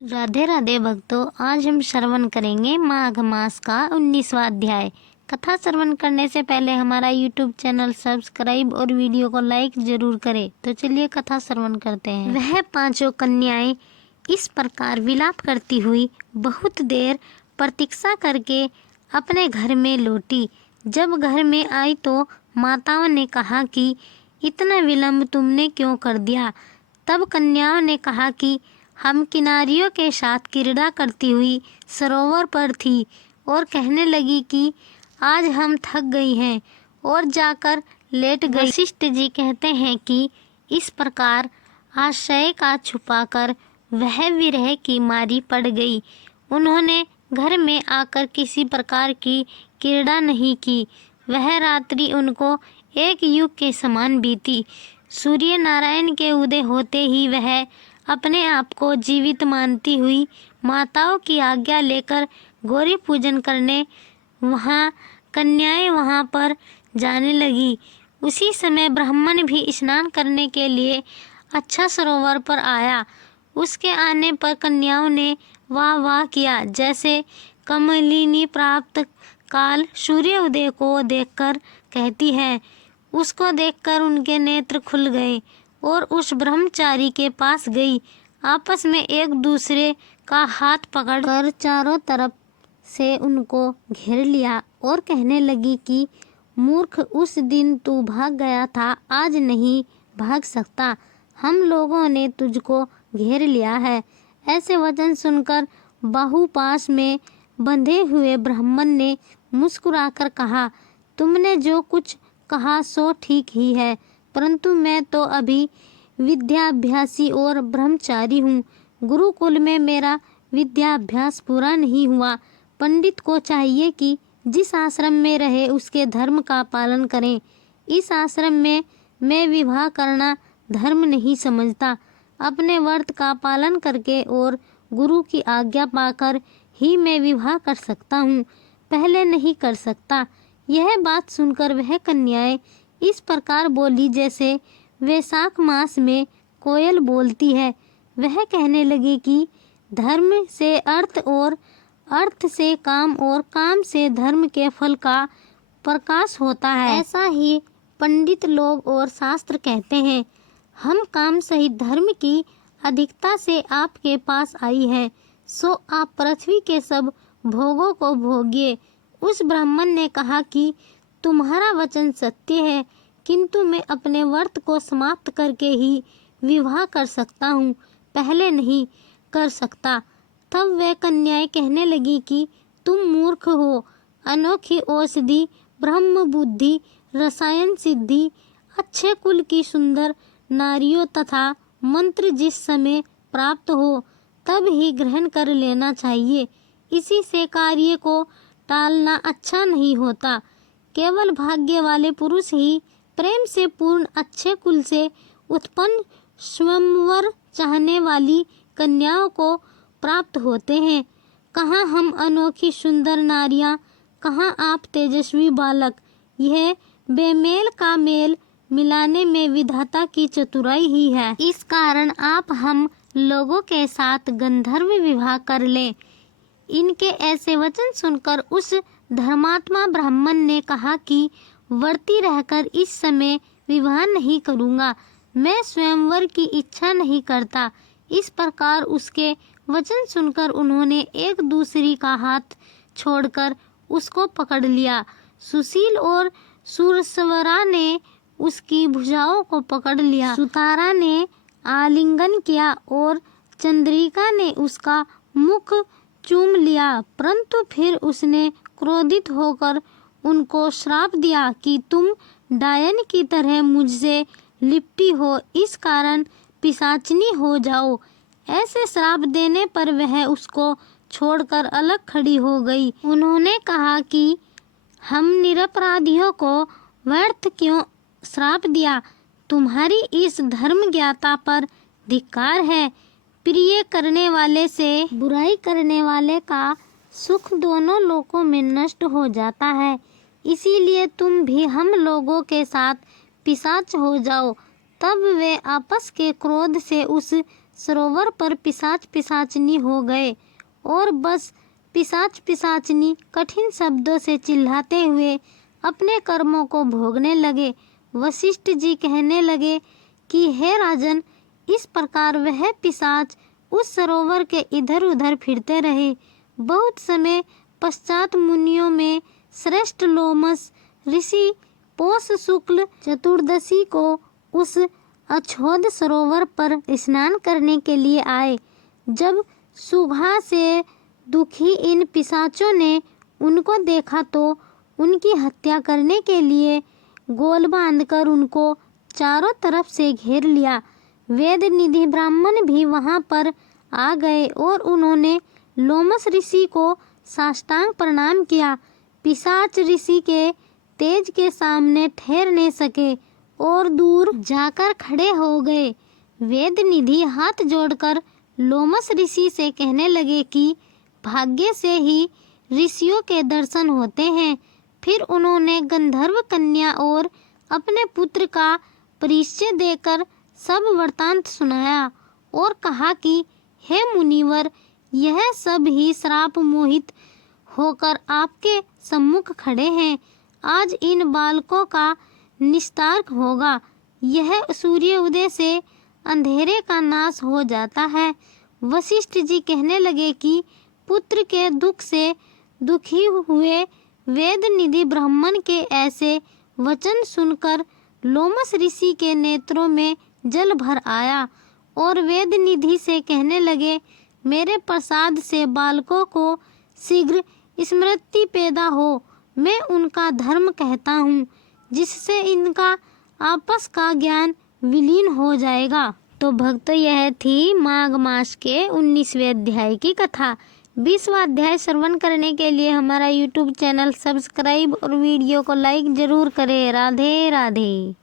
राधे राधे भक्तों, आज हम श्रवण करेंगे माघ मास का 19वां अध्याय। कथा श्रवण करने से पहले हमारा YouTube चैनल सब्सक्राइब और वीडियो को लाइक जरूर करें। तो चलिए कथा श्रवण करते हैं। वह पांचों कन्याएं इस प्रकार विलाप करती हुई बहुत देर प्रतीक्षा करके अपने घर में लौटी। जब घर में आई तो माताओं ने कहा कि इतना विलंब तुमने क्यों कर दिया। तब कन्याओं ने कहा कि हम किनारियों के साथ क्रीड़ा करती हुई सरोवर पर थी और कहने लगी कि आज हम थक गई हैं और जाकर लेट गई। वशिष्ठ जी कहते हैं कि इस प्रकार आशय का छुपाकर वह विरह की मारी पड़ गई। उन्होंने घर में आकर किसी प्रकार की क्रीड़ा नहीं की। वह रात्रि उनको एक युग के समान बीती। सूर्य नारायण के उदय होते ही वह अपने आप को जीवित मानती हुई माताओं की आज्ञा लेकर गौरी पूजन करने कन्याएं वहां पर जाने लगी। उसी समय ब्राह्मण भी स्नान करने के लिए अच्छा सरोवर पर आया। उसके आने पर कन्याओं ने वाह वाह किया। जैसे कमलिनी प्राप्त काल सूर्य उदय को देखकर कहती है, उसको देखकर उनके नेत्र खुल गए और उस ब्रह्मचारी के पास गई। आपस में एक दूसरे का हाथ पकड़कर चारों तरफ से उनको घेर लिया और कहने लगी कि मूर्ख, उस दिन तू भाग गया था, आज नहीं भाग सकता। हम लोगों ने तुझको घेर लिया है। ऐसे वचन सुनकर बाहुपाश में बंधे हुए ब्राह्मण ने मुस्कुराकर कहा, तुमने जो कुछ कहा सो ठीक ही है, परंतु मैं तो अभी विद्याभ्यासी और ब्रह्मचारी हूँ। गुरुकुल में मेरा विद्याभ्यास पूरा नहीं हुआ। पंडित को चाहिए कि जिस आश्रम में रहे उसके धर्म का पालन करें। इस आश्रम में मैं विवाह करना धर्म नहीं समझता। अपने व्रत का पालन करके और गुरु की आज्ञा पाकर ही मैं विवाह कर सकता हूँ, पहले नहीं कर सकता। यह बात सुनकर वह कन्याएं इस प्रकार बोली जैसे वैशाख मास में कोयल बोलती है। वह कहने लगी कि धर्म से अर्थ और अर्थ से काम और काम से धर्म के फल का प्रकाश होता है। ऐसा ही पंडित लोग और शास्त्र कहते हैं। हम काम सहित धर्म की अधिकता से आपके पास आई है, सो आप पृथ्वी के सब भोगों को भोगिए। उस ब्राह्मण ने कहा कि तुम्हारा वचन सत्य है, किंतु मैं अपने व्रत को समाप्त करके ही विवाह कर सकता हूँ, पहले नहीं कर सकता। तब वह कन्याएं कहने लगी कि तुम मूर्ख हो। अनोखी औषधि, ब्रह्म बुद्धि, रसायन सिद्धि, अच्छे कुल की सुंदर नारियों तथा मंत्र जिस समय प्राप्त हो तब ही ग्रहण कर लेना चाहिए। इसी से कार्य को टालना अच्छा नहीं होता। केवल भाग्य वाले पुरुष ही प्रेम से पूर्ण अच्छे कुल से उत्पन्न स्वयंवर चाहने वाली कन्याओं को प्राप्त होते हैं। कहाँ हम अनोखी सुंदर नारियां, कहाँ आप तेजस्वी बालक। यह बेमेल का मेल मिलाने में विधाता की चतुराई ही है। इस कारण आप हम लोगों के साथ गंधर्व विवाह कर लें। इनके ऐसे वचन सुनकर उस धर्मात्मा ब्राह्मण ने कहा कि वर्ती रहकर इस समय विवाह नहीं करूँगा, मैं स्वयंवर की इच्छा नहीं करता। इस प्रकार उसके वचन सुनकर उन्होंने एक दूसरी का हाथ छोड़कर उसको पकड़ लिया। सुशील और सुरसवरा ने उसकी भुजाओं को पकड़ लिया। सुतारा ने आलिंगन किया और चंद्रिका ने उसका मुख चूम लिया, परंतु फिर उसने क्रोधित होकर उनको श्राप दिया कि तुम डायन की तरह मुझसे लिपटी हो, इस कारण पिशाचिनी हो जाओ। ऐसे श्राप देने पर वह उसको छोड़कर अलग खड़ी हो गई। उन्होंने कहा कि हम निरपराधियों को व्यर्थ क्यों श्राप दिया। तुम्हारी इस धर्म ज्ञाता पर धिक्कार है। प्रिय करने वाले से बुराई करने वाले का सुख दोनों लोकों में नष्ट हो जाता है। इसीलिए तुम भी हम लोगों के साथ पिशाच हो जाओ। तब वे आपस के क्रोध से उस सरोवर पर पिशाच पिशाचनी हो गए और बस पिशाच पिशाचनी कठिन शब्दों से चिल्लाते हुए अपने कर्मों को भोगने लगे। वशिष्ठ जी कहने लगे कि हे राजन, इस प्रकार वह पिशाच उस सरोवर के इधर उधर फिरते रहे। बहुत समय पश्चात मुनियों में श्रेष्ठ लोमस ऋषि पौष शुक्ल चतुर्दशी को उस अछोद सरोवर पर स्नान करने के लिए आए। जब सुबह से दुखी इन पिशाचों ने उनको देखा तो उनकी हत्या करने के लिए गोल बांधकर उनको चारों तरफ से घेर लिया। वेद निधि ब्राह्मण भी वहां पर आ गए और उन्होंने लोमस ऋषि को साष्टांग प्रणाम किया। पिशाच ऋषि के तेज के सामने ठहर नहीं सके और दूर जाकर खड़े हो गए। वेद निधि हाथ जोड़कर लोमस ऋषि से कहने लगे कि भाग्य से ही ऋषियों के दर्शन होते हैं। फिर उन्होंने गंधर्व कन्या और अपने पुत्र का परिचय देकर सब वृतांत सुनाया और कहा कि हे मुनिवर, यह सब ही श्राप मोहित होकर आपके सम्मुख खड़े हैं। आज इन बालकों का निस्तार होगा। यह सूर्य उदय से अंधेरे का नाश हो जाता है। वशिष्ठ जी कहने लगे कि पुत्र के दुख से दुखी हुए वेद निधि ब्राह्मण के ऐसे वचन सुनकर लोमस ऋषि के नेत्रों में जल भर आया और वेद निधि से कहने लगे, मेरे प्रसाद से बालकों को शीघ्र स्मृति पैदा हो। मैं उनका धर्म कहता हूँ, जिससे इनका आपस का ज्ञान विलीन हो जाएगा। तो भक्तों, यह थी माघ मास के 19वें अध्याय की कथा। 20वां अध्याय श्रवण करने के लिए हमारा YouTube चैनल सब्सक्राइब और वीडियो को लाइक जरूर करें। राधे राधे।